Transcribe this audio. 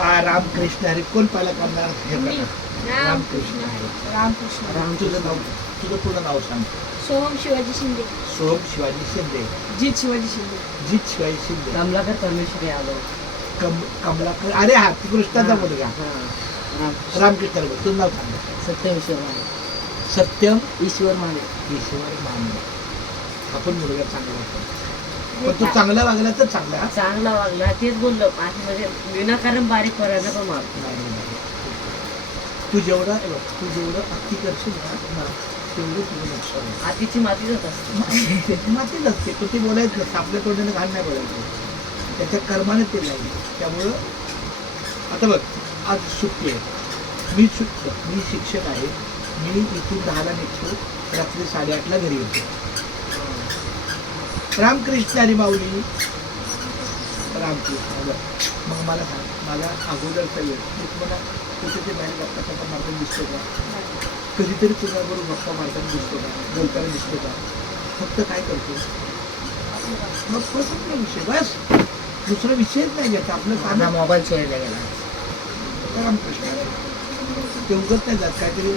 रामकृष्ण हरी. कोण पहिला करणार हे करा. रामकृष्ण हरी. रामकृष्ण. तुझं पूर्ण नाव सांग. सोहम शिवाजी शिंदे. सोहम शिवाजी शिंदे. जीत शिवाजी शिंदे. जीत शिवाजी शिंदे. कमलाकर परमेश्वरी यादव. कमलाकर. अरे हा कृष्णाचा मुलगा. रामकृष्ण हरी. तुझं नाव सांग. सत्यम ईश्वर माने. सत्यम ईश्वर माने. ईश्वर माने. आपण मुलगा चांगला होता. पण तू चांगला वागला तर चांगला. चांगला वागला तेच बोललो. आणि म्हणजे विनाकारण बारीक करायला पण मारतो. तू जेवढं अति करशील ना तेवढं तुझं नुकसान होईल. आतीची मातीच होत असते. मातीच असते. पण ते बोलायचं नसतं. आपल्या तोंडाने घाण नाही बोलायचं. त्याच्या कर्माने ते लागेल. त्यामुळं आता बघ आज सुट्टी आहे. मी शिक्षक आहे. मी इथून 10ला निघतो. रात्री 8:30ला घरी येतो. रामकृष्ण हरी माऊली. रामकृष्ण. मग मला सांग मला अगोदरचा वेळ मी तुम्हाला कुठे ते बाहेर गप्पा टप्पा मारताना दिसतो का? कधीतरी तुझ्याबरोबर गप्पा मारताना दिसतो का? बोलताना दिसतो का? फक्त काय करतो मग प्रसंग विषय बस. दुसरा विषयच नाही घ्यायचा. आपलं माझा काम मोबाईल चोरीला गेला. रामकृष्ण ते उगत नाही जात काहीतरी.